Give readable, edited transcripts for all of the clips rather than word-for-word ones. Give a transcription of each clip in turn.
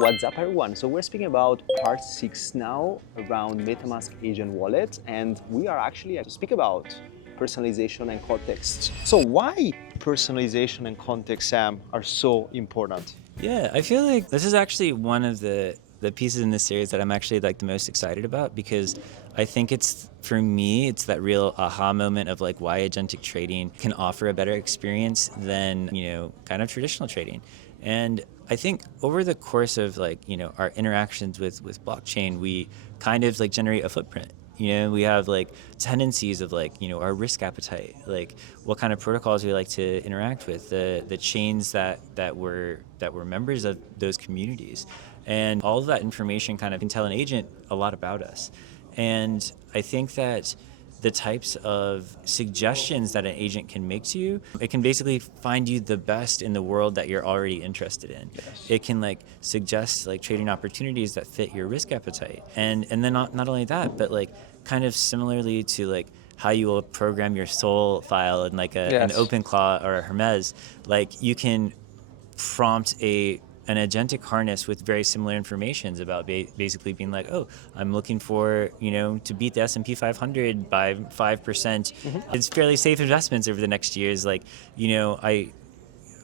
What's up, everyone? So we're speaking about part 6 now around MetaMask agent wallet, and we are actually to speak about personalization and context. So why personalization and context, Sam, are so important? Yeah, I feel like this is actually one of the pieces in this series that I'm actually like the most excited about, because I think it's, for me, it's that real aha moment of like why agentic trading can offer a better experience than, kind of traditional trading. And I think over the course of our interactions with blockchain, we kind of like generate a footprint. We have like tendencies of our risk appetite, like what kind of protocols we like to interact with, the chains that we're members of those communities. And all of that information kind of can tell an agent a lot about us. And I think that the types of suggestions that an agent can make to you, it can basically find you the best in the world that you're already interested in. Yes. It can suggest trading opportunities that fit your risk appetite. And then not only that, but kind of similarly to how you will program your soul file in an OpenClaw or a Hermes, you can prompt an agentic harness with very similar informations about basically being like, oh, I'm looking for, to beat the S&P 500 by 5%. Mm-hmm. It's fairly safe investments over the next years. I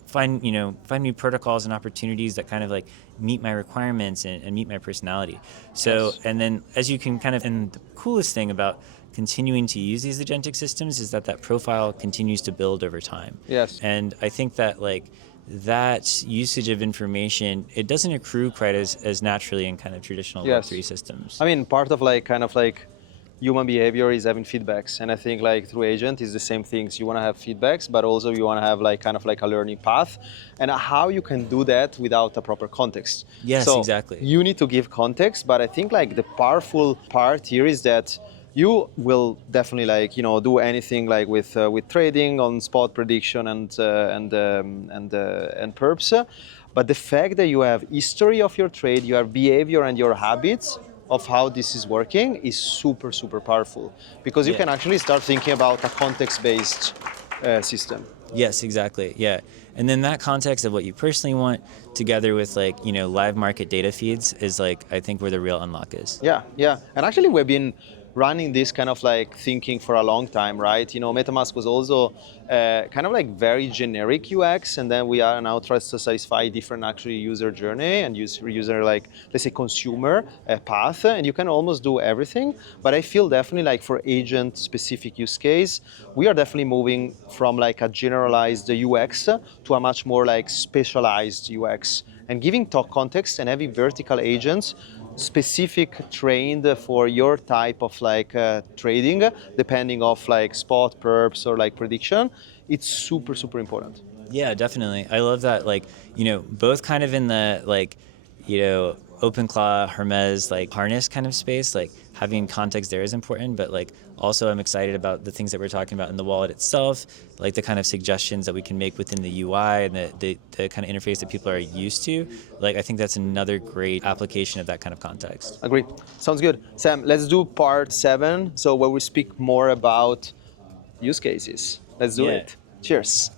find new protocols and opportunities that kind of meet my requirements and meet my personality. So, yes. And then as you can and the coolest thing about continuing to use these agentic systems is that profile continues to build over time. Yes. And I think that that usage of information, it doesn't accrue quite as naturally in kind of traditional Web3 systems. I mean, part of human behavior is having feedbacks, and I think through agent is the same things. You want to have feedbacks, but also you want to have a learning path, and how you can do that without a proper context. Yes, so exactly. You need to give context, but I think the powerful part here is that you will definitely do anything with trading on spot prediction and perps, but the fact that you have history of your trade, your behavior and your habits of how this is working is super powerful, because you can actually start thinking about a context-based system. Yes, exactly. Yeah. And then that context of what you personally want together with live market data feeds is I think where the real unlock is. Yeah. And actually we've been running this kind of thinking for a long time, right? MetaMask was also kind of very generic UX, and then we are now trying to satisfy different actually user journey and user let's say consumer path, and you can almost do everything. But I feel definitely for agent specific use case, we are definitely moving from a generalized UX to a much more specialized UX, and giving talk context and having vertical agents specific trained for your type of trading, depending of spot, perps, or prediction. It's super important. Yeah, definitely. I love that. Both kind of in the OpenClaw, Hermes, harness kind of space, having context there is important, but also I'm excited about the things that we're talking about in the wallet itself, the kind of suggestions that we can make within the UI and the kind of interface that people are used to. I think that's another great application of that kind of context. Agree. Sounds good. Sam, let's do part 7, so where we speak more about use cases. Let's do it. Cheers.